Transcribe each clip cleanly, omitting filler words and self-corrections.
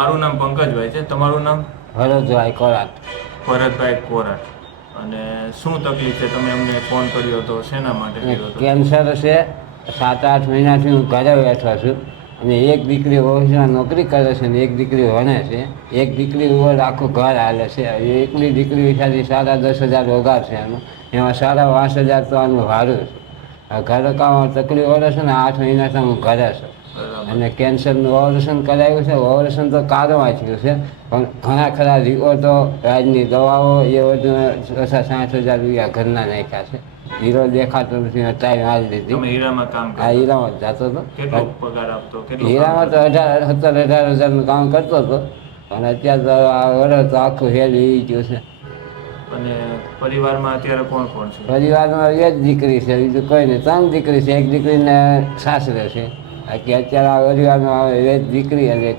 મારું નામ પંકજભાઈ છે. તમારું નામ? ભરતભાઈ કોરાટ. ભરતભાઈ કોરાટ. અને શું તકલીફ છે? તમે અમને ફોન કર્યો હતો, શેના માટે કર્યો હતો? કેન્સર છે. 7-8 મહિનાથી હું ઘરે બેઠો છું અને એક દીકરી ઓફિસમાં નોકરી કરે છે ને એક દીકરી ભણે છે. એક દીકરી ઉપર આખું ઘર હાલે છે. એકલી દીકરી વિચારી 10,500 પગાર છે એનો, એમાં 5,500 તો આનું ભાડું છે. ઘરે કામ તકલીફ પડે છે ને 8 મહિનાથી હું ઘરે છું. અને કેન્સરનું ઓપરેશન કરાવ્યું છે. ઓપરેશન તો કારમાં થયું છે પણ ઘણા ખરા રિપોર્ટો, રાજની દવાઓ એ બધું 60,000 રૂપિયા ઘરના નાખ્યા છે. હીરો દેખાતો નથી, ટાઈમ આવી દીધી. તમે હીરામાં કામ કરતા? હા, હીરામાં જ જતો હતો. કેટલો પગાર આપતો? હીરામાં તો 17,000-18,000નું કામ કરતો હતો અને અત્યારે તો આ વર્ષ તો આખું હેલ એવી ગયું છે. અને પરિવારમાં અત્યારે કોણ કોણ છે? પરિવારમાં એક દીકરી છે, બીજું કોઈ નહીં. 3 દીકરી છે. એક દીકરીને સાસરે છે. અત્યારે આ પરિવારમાં એક દીકરી અને એક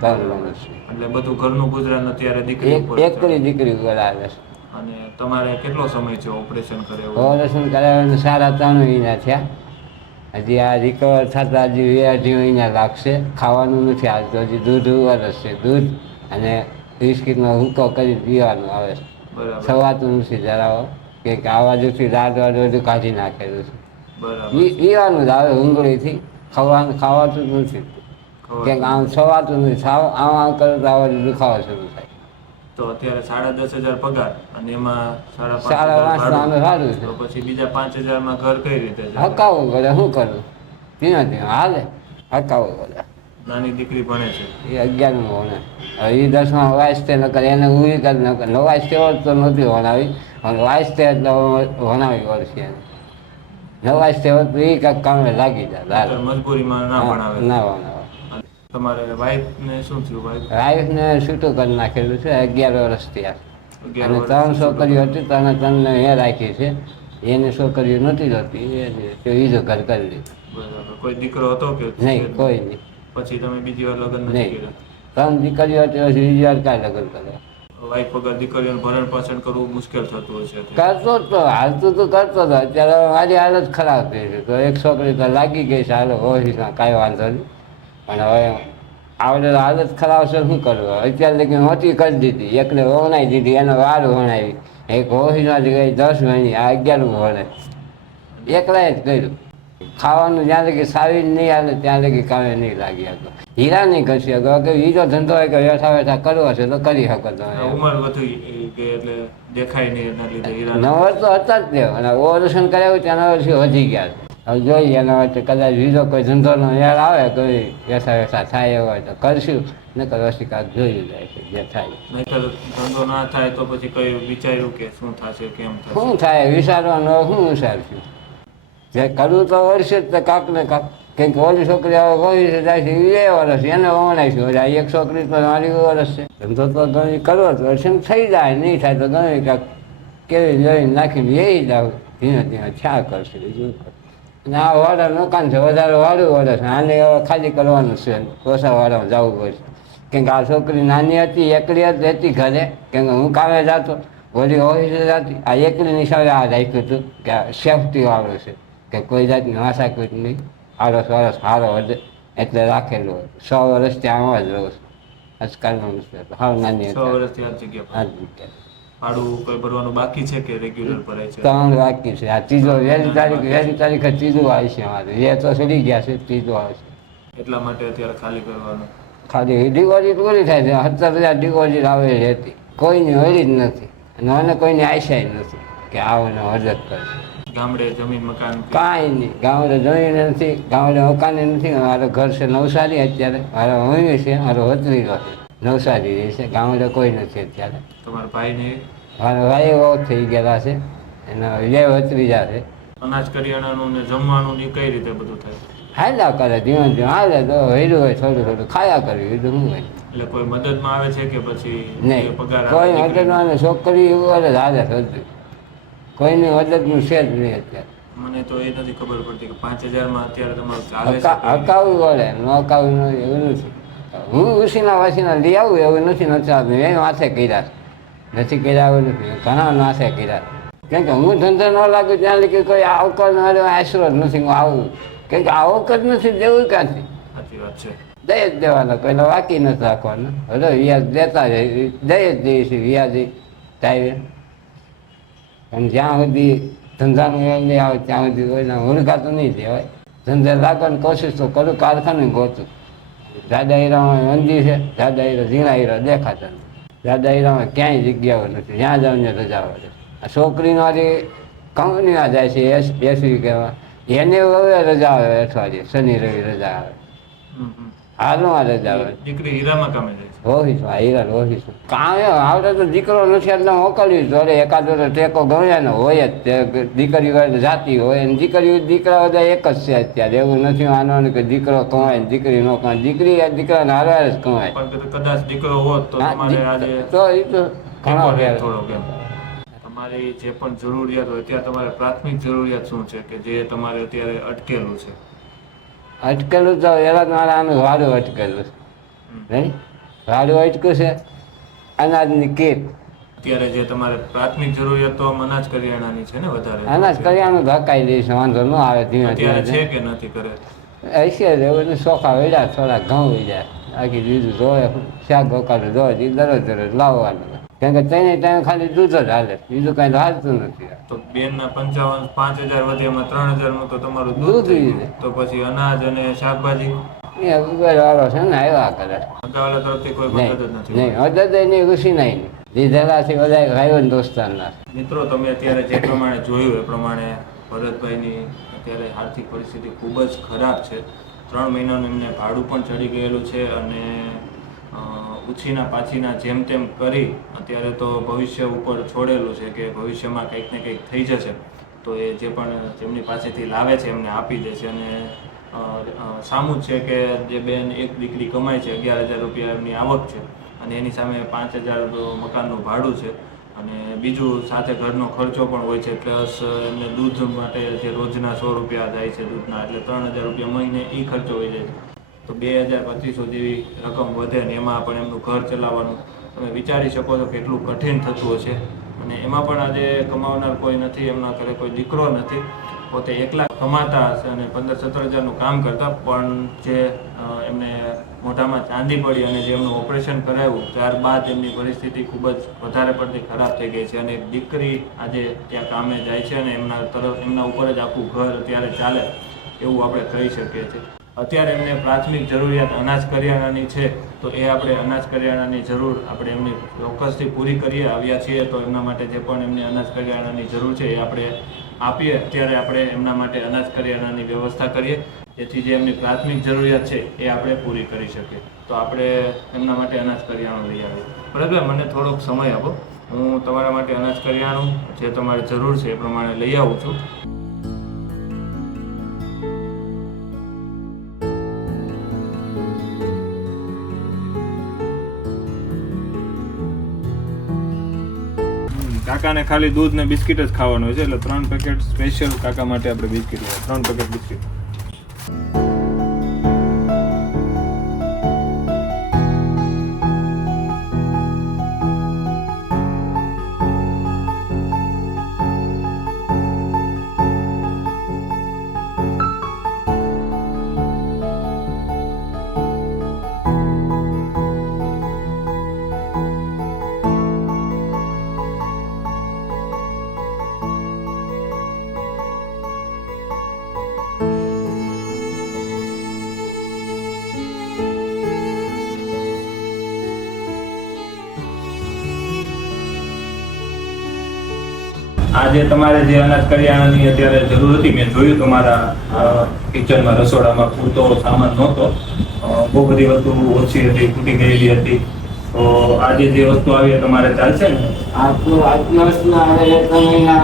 3 માણસ છે. એટલે બધું ઘરનું ગુજરાન અત્યારે દીકરી ઉપર એકલી દીકરી ઉપર આવે છે. અને તમારે કેટલો સમય છે ઓપરેશન કરાવ્યું? ઓપરેશન કરાવ્યું 3.5 મહિના થયા. હજી આ રિકવર થતાં હજી 2 મહિના લાગશે. ખાવાનું નથી આવતું, હજી દૂધ વરસ છે. દૂધ અને બિસ્કીટનો હુક્કો કરી પીવાનું આવે છે. બરાબર. સવાતું નથી જરાવો કે આ બાજુથી દાંત બધું કાઢી નાખેલું છે. બરાબર. પીવાનું જ આવે ઊંઘળીથી. ખાવાતું નથી કે આમ સવાતું નથી. આમ કરો તો આ બધું દુખાવો શરૂ થાય. તો અત્યારે 10,500 પગાર અને એમાં 5,500 સારું છે. તો પછી બીજા 5,000માં ઘર કઈ રીતે ચાલે? હકાવવું પડે. શું કરું? ધીમે ધીમે હાલે. હકાવવું પડે. નાની દીકરી ભણે છે? એ 11મું ભણે. હવે એ 10માં વાંચતે ન કરે, એને ઉરી કરી ન કરે. ન વાંચતે હોત તો નહોતી ભણાવી, પણ વાંચતે એટલે ભણાવી પડશે એને. ન વાંચતે હોત તો એ કાંઈક કામે લાગી જાય. મજબૂરીમાં ના ભણાવે? ના ભણાવે. તમારે વાઈફને શું થયું? વાઈફને છૂટું કરી નાખેલું છે. 11 વર્ષ થયા. અને 3 છોકરીઓ હતી, 3ને એ રાખી છે. એને છોકરીઓ નહોતી રહેતી, એ બીજું ઘર કરી લીધું. બરાબર. કોઈ દીકરો હતો કે નહીં? કોઈ નહીં. પછી તમે બીજી વાર લગ્ન નથી કર્યા? 3 દીકરીઓ હતી, પછી બીજી વાર કાંઈ લગ્ન કર્યા. વાઈફ વગર દીકરીઓનું ભરણ પોષણ કરવું મુશ્કેલ થતું હશે? કરતો તો હાલતું તો કરતો હતો. અત્યારે મારી હાલત ખરાબ થઈ છે. તો એક છોકરી તો લાગી ગઈ છે, હાલો ઓફિસમાં, કાંઈ વાંધો નહીં. પણ હવે આવડે હાલત ખરાબ છે, શું કરવું? અત્યારે લગી મોટી કરી દીધી, એકને વણાવી દીધી, એનો વાર વણાવી. એક ઓફિસમાંથી ગઈ 10 મહિને, આ 11મું ભણે. એકલાએ જ કર્યું. ખાવાનું જ્યાં લગી સાવી નહીં હાલે ત્યાં લગી કામે નહીં લાગી શકો. હીરા નહીં કરશી શકો કે બીજો ધંધો હોય કે બેઠા બેઠા કરવો છે તો કરી શકો તમે. ઉંમર વધી ગઈ એટલે દેખાય નહીં એના લીધે હીરા નંબર તો હતા જ ને. અને ઓપરેશન કરાવ્યું ત્યાંના વર્ષે વધી ગયા. હવે જોઈએ એના વચ્ચે કદાચ બીજો કોઈ ધંધોનો યાર આવે, કોઈ બેઠા બેઠા થાય એવો હોય તો કરશું, નકર પછી કાંઈક જોયું જાય છે જે થાય. નહીતર ધંધો ના થાય તો પછી કઈ વિચાર્યું કે શું થશે, કેમ થશે? શું થાય વિચારવાનું? શું વિચારશું? જે કરવું તો વર્ષે જ કાંક ને કાંક. કંઈક ઓલી છોકરી આવે ભવિષ્ય જાય છે, 2 વર્ષ એને વણાઈશું. આ એક છોકરી તો મારી વર્ષ છે. ધંધો તો ગમે કરવો તો થઈ જાય, નહીં થાય તો ગમે કાંક કેવી લઈને નાખીને એ જાવ. ધીમે ધીમે છા કરશે બીજું. અને આ વાડા મકાન છે, વધારે વાળું વળે છે. આને ખાલી કરવાનું છે, ઓછા વાડામાં જવું પડશે. કેમ કે આ છોકરી નાની હતી, એકલી હતી ઘરે. કેમ કે હું કામે જતો, ઓલી ઓફિસે જતી. આ એકલી નિશાળે આ રાખ્યું હતું કે સેફટી વાળું છે, કે કોઈ જાતની માથાકૂટ નહીં. આરસ વરસ સારો વધે એટલે રાખેલું હોય. 100 વર્ષથી આમાં જ રહું છું. આજકાલનું હાવ નાની 100 વર્ષથી આ જગ્યા પર. ભાડું કોઈ ભરવાનું બાકી છે કે રેગ્યુલર ભરાય છે? 3 બાકી છે. આ ત્રીજો વહેલી તારીખે ત્રીજું આવશે મારે. એ તો ચડી ગયા છે, ત્રીજું આવશે. એટલા માટે અત્યારે ખાલી કરવાનું. ખાલી ડિપોઝિટ પૂરી થાય છે. 17,000 ડિપોઝિટ આવે હતી. કોઈની હોરી જ નથી અને મને કોઈની આશાય નથી કે આવીને મદદ કરશે. ગામડે જમીન મકાન કાંઈ નહીં. ગામડે જમીન નથી, ગામડે મકાન નથી. મારું ઘર છે નવસારી. અત્યારે મારો મમ્મી છે, મારો ભત્રીજો છે, નવસારી રહે છે. ગામડે કોઈ નથી અત્યારે. તમારા ભાઈને? મારા ભાઈ બહુ થઈ ગયેલા છે, એના 2 ભત્રીજા છે. અનાજ કરિયાણાનું ને જમવાનું ને કઈ રીતે બધું થાય? હાલ્યા કરે ધીમે ધીમે હાલે. તો હેરું હોય થોડું થોડું ખાયા કર્યું, બીજું શું હોય. એટલે કોઈ મદદમાં આવે છે કે પછી નહીં, પગાર? કોઈ મદદમાં છોકરી એવું જ હાલે થતું. કોઈની મદદનું છે જ નહીં અત્યારે. મને તો એ નથી ખબર પડતી કે 5,000માં અત્યારે તમારું ચાલે છે? હકાવવું પડે, ન હકાવવું એવું નથી. હું ઉસીના વાસીના લઈ આવું એવું નથી આવતું. એ માથે કર્યા નથી કર્યા એવું નથી. ઘણા માથે કર્યા. કેમ કે હું ધંધો ન લાગુ ત્યાં લગી કોઈ આવકર મારો આશરો જ નથી. હું આવું કેમ કે આવક જ નથી દેવું ક્યાંથી. સાચી વાત છે. દઈ જ દેવાના, કોઈને બાકી નથી રાખવાના. હવે વ્યાજ દેતા જાય, દઈ જ દઈએ છીએ વ્યાજ ટાઈમે. અને જ્યાં સુધી ધંધાનું એમ નહીં આવે ત્યાં સુધી કોઈને હુડકા તો નહીં દેવાય. ધંધે લાગવાની કોશિશ તો કરું, કારખાને ગોતું. દાદા હીરામાં મંદિર છે, દાદા હીરા ઝીણા હીરા દેખાતા નથી. દાદા હીરામાં ક્યાંય જગ્યાઓ નથી, જ્યાં જાવ ને રજા આવે. આ છોકરીનારી કંપનીમાં જાય છે એસવી કહેવા, એને હવે રજા આવે અઠવાડિયે, શનિ રવિ રજા આવે. હાલમાં રજા આવે. દીકરી હીરામાં કામે જાય છે. રોહિતમાં હીરા રોહિતમાં કામે આવડે તો દીકરો નથી એટલે મોકલ્યું જોડે એકાદો ટેકો ગમ્યા ને હોય જ. દીકરીઓ જાતી હોય ને દીકરા બધા એક જ છે અત્યારે. એવું નથી માનવાનું કે દીકરો કમાય ને દીકરી ન કમાય. દીકરાને હારવાર જ કમાય. પણ કદાચ દીકરો હોત તો તમારે આજે તો એ તો ઘણા ફેર. થોડોક એમ તમારી જે પણ જરૂરિયાત હોય ત્યાં તમારે પ્રાથમિક જરૂરિયાત શું છે કે જે તમારે અત્યારે અટકેલું છે? અટકેલું તો એલા મારે આનું વાડું અટકેલું છે નહીં, વાડું અટક્યું છે. અનાજની કીટ અત્યારે જે તમારે પ્રાથમિક જરૂરિયાત તો આમ અનાજ કરિયાણાની છે ને વધારે? અનાજ કરિયાણું ધકાઈ દઈશ, વાંધો ન આવે. ધીમે અત્યારે ધીમે છે કે નથી કરે? હશે એવું ચોખા વેડ્યા, થોડા ઘઉં વેડ્યા, બાકી બીજું જોવે શાક બકાલું જોવે દરરોજ લાવવાનું. કેમ કે તેને ટાઈમ ખાલી દૂધ જ હાલે, બીજું કાંઈ હાલતું નથી. તો બેન ના 55 5,000 વધે એમાં 3,000 નું તો તમારું દૂધ દૂધ થઈ જોઈએ. ગયું. તો પછી અનાજ અને શાકભાજી એ ઉબેર વાળો છે ને આવ્યા કરે. અગાઉલા તરફથી કોઈ નહીં મદદ જ નથી. નહીં મદદ નહીં, ખુશી નહીં. લીધેલાથી બધા ભાઈઓ ને દોસ્તારના. મિત્રો તમે અત્યારે જે પ્રમાણે જોયું એ પ્રમાણે ભરતભાઈની અત્યારે આર્થિક પરિસ્થિતિ ખૂબ જ ખરાબ છે. 3 મહિનાનું એમને ભાડું પણ ચડી ગયેલું છે અને ઉછીના પાછીના જેમ તેમ કરી અત્યારે તો ભવિષ્ય ઉપર છોડેલું છે કે ભવિષ્યમાં કંઈક ને કંઈક થઈ જશે તો એ જે પણ જેમની પાસેથી લાવે છે એમને આપી દેશે. અને સામું જ છે કે જે બેન એક દીકરી કમાય છે, 11,000 રૂપિયા એમની આવક છે અને એની સામે 5,000 મકાનનું ભાડું છે અને બીજું સાથે ઘરનો ખર્ચો પણ હોય છે. પ્લસ એમને દૂધ માટે જે રોજના 100 રૂપિયા જાય છે દૂધના, એટલે 3,000 રૂપિયા મહિને એ ખર્ચો હોય જાય છે. તો 2,000-2,500 જેવી રકમ વધે ને એમાં પણ એમનું ઘર ચલાવવાનું તમે વિચારી શકો છો કેટલું કઠિન થતું હશે. અને એમાં પણ આજે કમાવનાર કોઈ નથી, એમના ઘરે કોઈ દીકરો નથી, પોતે એકલા કમાતા હશે અને 15-17,000નું કામ કરતા. પણ જે એમને મોઢામાં ચાંદી પડી અને જે એમનું ઓપરેશન કરાવ્યું ત્યારબાદ એમની પરિસ્થિતિ ખૂબ જ વધારે પડતી ખરાબ થઈ ગઈ છે અને દીકરી આજે ત્યાં કામે જાય છે અને એમના ઉપર જ આખું ઘર અત્યારે ચાલે એવું આપણે કહી શકીએ છીએ. અત્યારે એમને પ્રાથમિક જરૂરિયાત અનાજ કરિયાણાની છે તો એ આપણે અનાજ કરિયાણાની જરૂર આપણે એમની ચોક્કસથી પૂરી કરીએ આવ્યા છીએ. તો એમના માટે જે પણ એમને અનાજ કરિયાણાની જરૂર છે એ આપણે આપીએ. અત્યારે આપણે એમના માટે અનાજ કરિયાણાની વ્યવસ્થા કરીએ જેથી જે એમની પ્રાથમિક જરૂરિયાત છે એ આપણે પૂરી કરી શકીએ. તો આપણે એમના માટે અનાજ કરિયાણું લઈ આવીએ. બરાબર, મને થોડોક સમય આપો, હું તમારા માટે અનાજ કરિયાણું જે તમારે જરૂર છે એ પ્રમાણે લઈ આવું છું. કાકાને ખાલી દૂધ ને બિસ્કિટ જ ખાવાનું હોય છે એટલે 3 પેકેટ સ્પેશિયલ કાકા માટે આપણે બિસ્કિટ લાવ્યા. 3 પેકેટ બિસ્કિટ. આજે તમારે જે અનાજ કરિયાણાની અત્યારે જરૂર હતી, મેં જોયું તમારા કિચનમાં રસોડામાં પૂરતો સામાન નહોતો, બહુ બધી વસ્તુ ઓછી હતી, તૂટી ગયેલી હતી. તો આજે જે વસ્તુ આવી એ તમારે ચાલશે ને? આજની વસ્તુ આવે 3 મહિના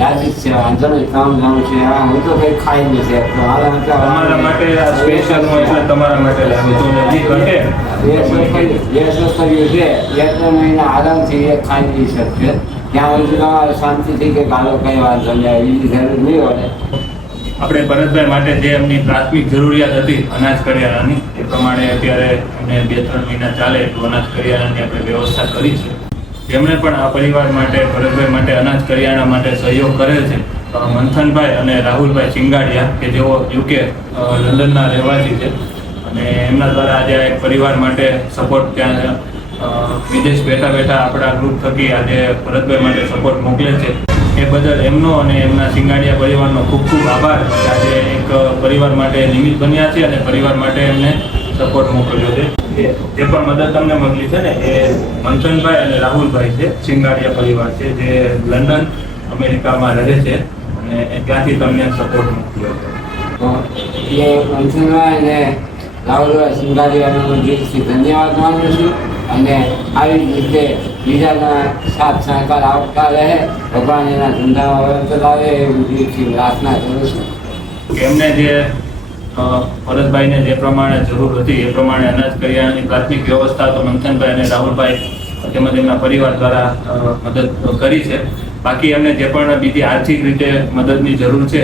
યાદ જ છે, વાંધો નહીં, કામ જાણું છે. હું તો કંઈ ખાઈ નહીં છે તમારા માટે સ્પેશિયલ એટલે તમારા માટે લાવ્યો તો હજી ઘટે જે છોકરીઓ છે 3 મહિના આરામથી એ ખાઈ નહીં શકશે. ત્યાં સુધી તમારે શાંતિથી કે ગાલો કંઈ વાંધો નહીં, એવી જરૂર નહીં હોય. આપણે ભરતભાઈ માટે જે એમની પ્રાથમિક જરૂરિયાત હતી અનાજ કરિયાણાની એ પ્રમાણે અત્યારે એમને 2-3 મહિના ચાલે એટલું અનાજ કરિયાણાની આપણે વ્યવસ્થા કરી છે. જેમણે પણ આ પરિવાર માટે ભરતભાઈ માટે અનાજ કરિયાણા માટે સહયોગ કરેલ છે મંથનભાઈ અને રાહુલભાઈ ચિંગાડિયા કે જેઓ UK લંડનના રહેવાસી છે અને એમના દ્વારા આજે એક પરિવાર માટે સપોર્ટ ત્યાં વિદેશ બેઠા આપણા ગ્રુપ થકી આજે ભરતભાઈ માટે સપોર્ટ મોકલે છે. એ બદલ એમનો અને એમના સિંગાડિયા પરિવારનો ખૂબ ખૂબ આભાર. આજે એક પરિવાર માટે નિમિત્ત બન્યા છે અને પરિવાર માટે એમને સપોર્ટ મોકલ્યો છે. જે પણ મદદ તમને મોકલી છે ને એ મંથનભાઈ અને રાહુલભાઈ છે, સિંગાડિયા પરિવાર છે, જે લંડન અમેરિકામાં રહે છે અને ત્યાંથી તમને સપોર્ટ મોકલ્યો છે. એ મંથનભાઈ અને રાહુલભાઈ સિંગાડિયાનો દિલથી ધન્યવાદ માનું છું અને આવી જ રીતે બીજાના સાથ સહકાર આપતા રહે, ભગવાન એના ધંધામાં ચલાવે એવી દિલથી પ્રાર્થના કરું છું. એમને જે ભરતભાઈને જે પ્રમાણે જરૂર હતી એ પ્રમાણે અનાજ કરિયાણાની પ્રાથમિક વ્યવસ્થા તો મંથનભાઈ અને રાહુલભાઈ તેમજ એમના પરિવાર દ્વારા મદદ કરી છે. બાકી એમને જે પણ બીજી આર્થિક રીતે મદદની જરૂર છે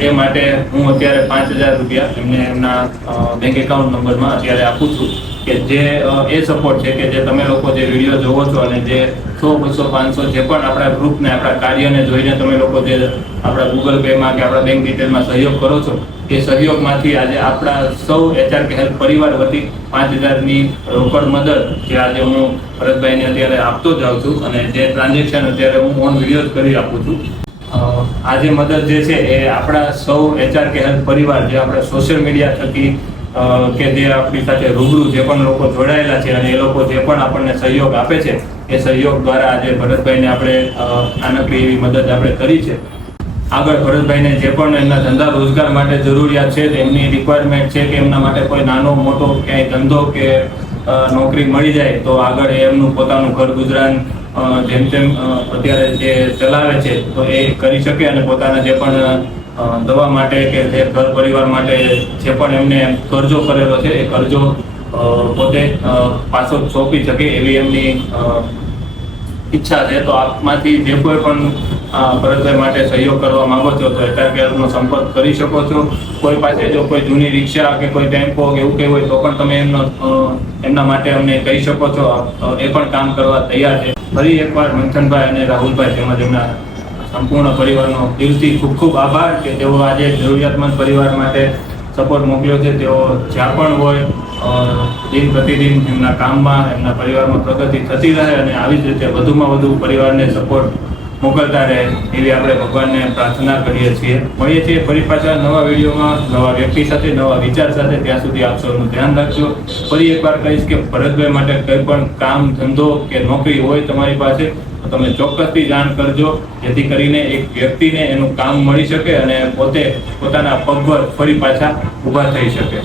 એ માટે હું અત્યારે 5,000 રૂપિયા એમને એમના બેંક એકાઉન્ટ નંબરમાં અત્યારે આપું છું કે જે એ સપોર્ટ છે કે જે તમે લોકો જે વિડીયો જોવો છો અને જે 100, 200, 500 જે પણ આપણા ગ્રુપને આપણા કાર્યને જોઈને તમે લોકો જે આપણા ગૂગલ પેમાં કે આપણા બેંક ડિટેલમાં સહયોગ કરો છો એ સહયોગમાંથી આજે આપણા સૌ HRK હેલ્પ પરિવાર વતી 5,000ની રોકડ મદદ જે આજે હું ભરતભાઈને અત્યારે આપતો જાઉં છું અને જે ટ્રાન્ઝેક્શન અત્યારે હું ઓન વિડીયો કરી આપું છું. આ જે મદદ જે છે એ આપણા સૌ HRK હેલ્પ પરિવાર જે આપણે સોશિયલ મીડિયા થકી કે જે આપણી સાથે રૂબરૂ જે પણ લોકો જોડાયેલા છે અને એ લોકો જે પણ આપણને સહયોગ આપે છે એ સહયોગ દ્વારા આજે ભરતભાઈને આપણે નાનકડી એવી મદદ આપણે કરી છે. આગળ ભરતભાઈને જે પણ એમના ધંધા રોજગાર માટે જરૂરિયાત છે, એમની રિક્વાયરમેન્ટ છે કે એમના માટે કોઈ નાનો મોટો ક્યાંય ધંધો કે નોકરી મળી જાય તો આગળ એમનું પોતાનું ઘર ગુજરાન જેમ તેમ અત્યારે જે ચલાવે છે તો એ કરી શકે અને પોતાના જે પણ દવા માટે કે જે ઘર પરિવાર માટે જે પણ એમને કરજો કરેલો છે એ કરજો પોતે પાછો સોંપી શકે એવી એમની ઈચ્છા છે. તો આપમાંથી જે કોઈ પણ ભરતભાઈ માટે સહયોગ કરવા માંગો છો તો HRK હેલ્પનો સંપર્ક કરી શકો છો. કોઈ પાસે જો કોઈ જૂની રિક્ષા કે કોઈ ટેમ્પો કે એવું કંઈ હોય તો પણ તમે એમના માટે અમને કહી શકો છો. એ પણ કામ કરવા તૈયાર છે. ફરી એકવાર મંથનભાઈ અને રાહુલભાઈ તેમજ એમના સંપૂર્ણ પરિવારનો દિલથી ખૂબ ખૂબ આભાર કે તેઓ આજે જરૂરિયાતમંદ પરિવાર માટે સપોર્ટ મોકલ્યો છે. તેઓ જ્યાં પણ હોય દિન પ્રતિદિન એમના કામમાં એમના પરિવારમાં પ્રગતિ થતી રહે અને આવી જ રીતે વધુમાં વધુ પરિવારને સપોર્ટ મોકલતા રહે એવી આપણે ભગવાનને પ્રાર્થના કરીએ છીએ. મળીએ છીએ ફરી પાછા નવા વિડીયોમાં નવા વ્યક્તિ સાથે નવા વિચાર સાથે. ત્યાં સુધી આપ સૌનું ધ્યાન રાખજો. ફરી એકવાર કહીશ કે ભરતભાઈ માટે કંઈ પણ કામ ધંધો કે નોકરી હોય તમારી પાસે તો તમે ચોક્કસથી જાણ કરજો જેથી કરીને એક વ્યક્તિને એનું કામ મળી શકે અને પોતે પોતાના પગ પર ફરી પાછા ઊભા થઈ શકે.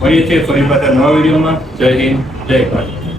મળીએ છીએ ફરી પાછા નવા વિડીયોમાં. જય હિન્દ, જય ભારત.